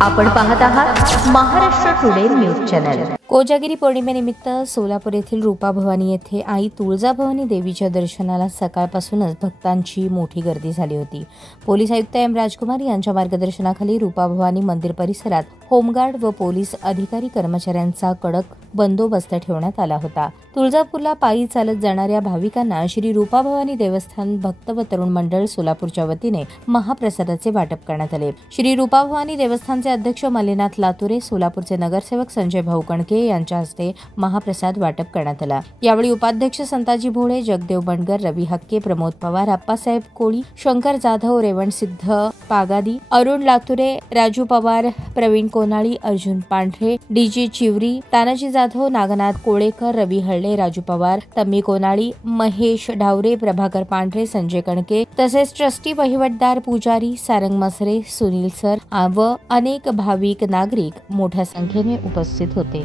आपण पाहत आहात Maharashtra today news channel. Kojagiri पौर्णिमेनिमित्त सोलापूर येथील रूपा भवानी येथे आई तुळजाभवानी देवीच्या दर्शनाला सकाळपासूनच भक्तांची मोठी गर्दी झाली होती। पोलीस आयुक्त एम राजकुमार यांच्या मार्गदर्शनाखाली रूपा भवानी मंदिर परिसरात होमगार्ड व पोलीस अधिकारी कर्मचाऱ्यांचा कडक बंदोबस्त ठेवण्यात आला होता। तुळजापूरला पायी चालत जाणाऱ्या भाविकांना श्री रूपा भवानी देवस्थान भक्त व तरुण मंडळ सोलापूरच्या वतीने महाप्रसादाचे वाटप करण्यात आले। श्री रूपा भवानी देवस्थानचे अध्यक्ष मल्लीनाथ लातुरे, सोलापूरचे नगरसेवक संजय भाऊ कणके यांच्या हस्ते महाप्रसाद वाटप करण्यात आला। यावेळी उपाध्यक्ष संताजी भोळे, जगदेव बनगर, रवी हक्के, प्रमोद पवार, अप्पासाहेब कोळी, शंकर जाधव, रेवणसिद्ध पागादी, अरुण लातुरे, राजू पवार, प्रवीण कोनाळी, अर्जुन पांढरे, डीजी चिवरी, तानाजी जाधव, नागनाथ कोळेकर, रवी हळले, राजू पवार, तम्मी कोनाळी, महेश ढावरे, प्रभाकर पांढरे, संजय कणके तसेच ट्रस्टी, वहिवटदार, पुजारी, सारंग मसरे, सुनील सर व अनेक भाविक नागरिक मोठ्या संख्येने उपस्थित होते।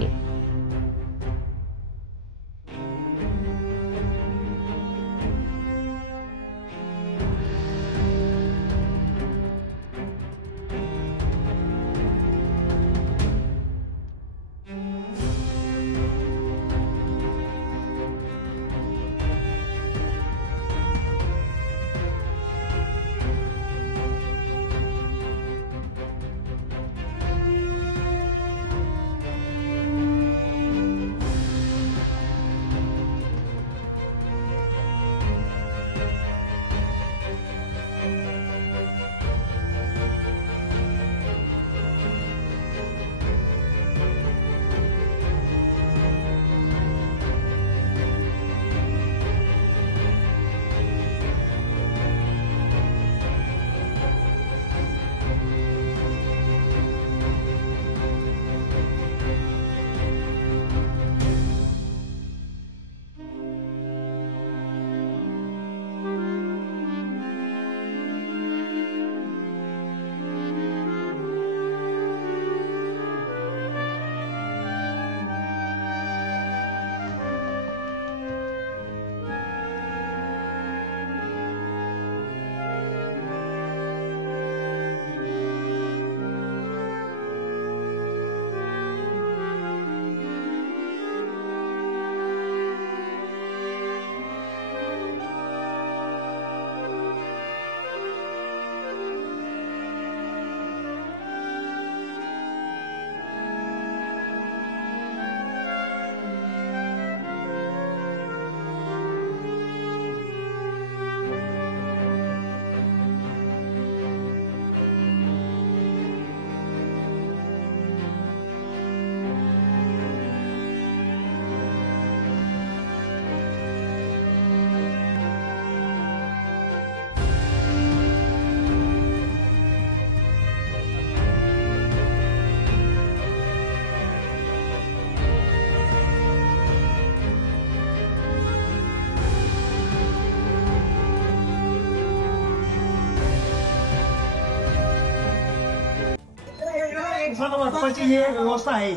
वाटपाची व्यवस्था आहे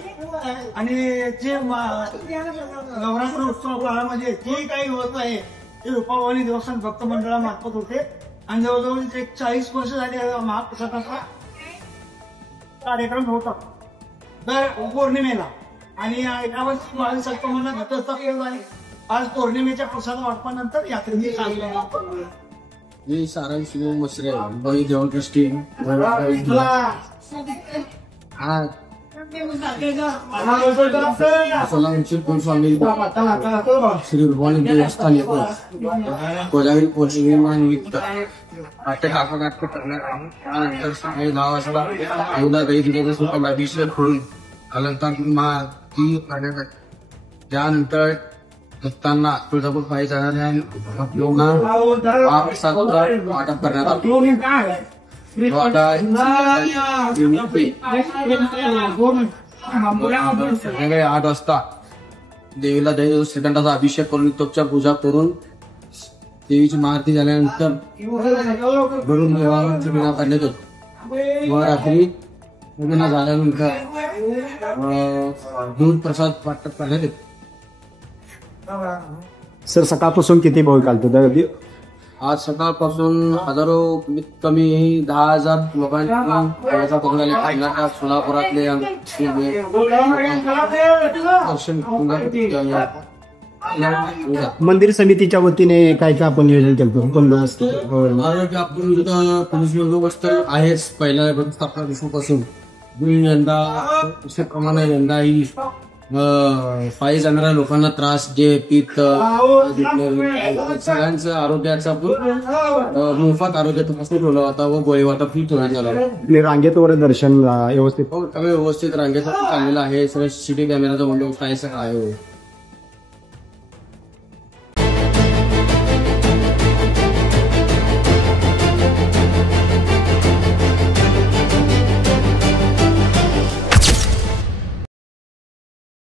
आणि जे नवरात्र उत्सव काळामध्ये जी काही व्यवस्था आहे ती रूपा भवानी देवस्थान भक्त मंडळामार्फत होते आणि जवळजवळ एक 40 वर्ष झाली महाप्रसादाचा कार्यक्रम होता दर पौर्णिमेला आणि एका वर्षी बाल संक्रमण घटस्थापन आज पौर्णिमेच्या प्रसाद वाटपानंतर यात्रेची मी सारांश मसरे बळी देवळ ट्रस्टी श्री भवानी देवस्थान येतो कोजागिरी पौर्णिमेनिमित्त काका नाटक त्यानंतर सकाळी 10 वाजता एवढा काही दिवसाचा अभिषेक करून त्यानंतर भक्तांना तुळजापूर पायी जाणाऱ्या वाटप करण्यात आला। संध्याकाळी 8 वाजता देवीला दही श्रीखंडाचा अभिषेक करून तोपच्या पूजा करून देवीची महाआरती झाल्यानंतर भरून देवांची विना करण्यात येतो व रात्री पूर्ण झाल्यानंतर दूध प्रसाद वाटप करण्यात येतो। सर सकाळपासून किती भाविक आलते? आज सकाळपासून हजारो कमीत कमी 10,000 लोकांनी सोलापुरातले मंदिर समितीच्या वतीने काय काय आपण नियोजन केलं बंदोबस्त आपण इथं पोलीस बंदोबस्त आहेच पहिल्या स्थापना दिवसापासून. यंदा प्रमाणे यंदा ही पायी जाणाऱ्या लोकांना त्रास जे पीत सगळ्यांचं आरोग्याचा मोफत आरोग्य तपासणी ठेवला होता व गोळी वाटप ही ठेवण्यात आला. रांगेत वगैरे दर्शन व्यवस्थित सगळं व्यवस्थित रांगेत चाललेलं आहे. सगळं सीसीटीव्ही कॅमेराचा बंदोबस्त आहे सगळं आहे.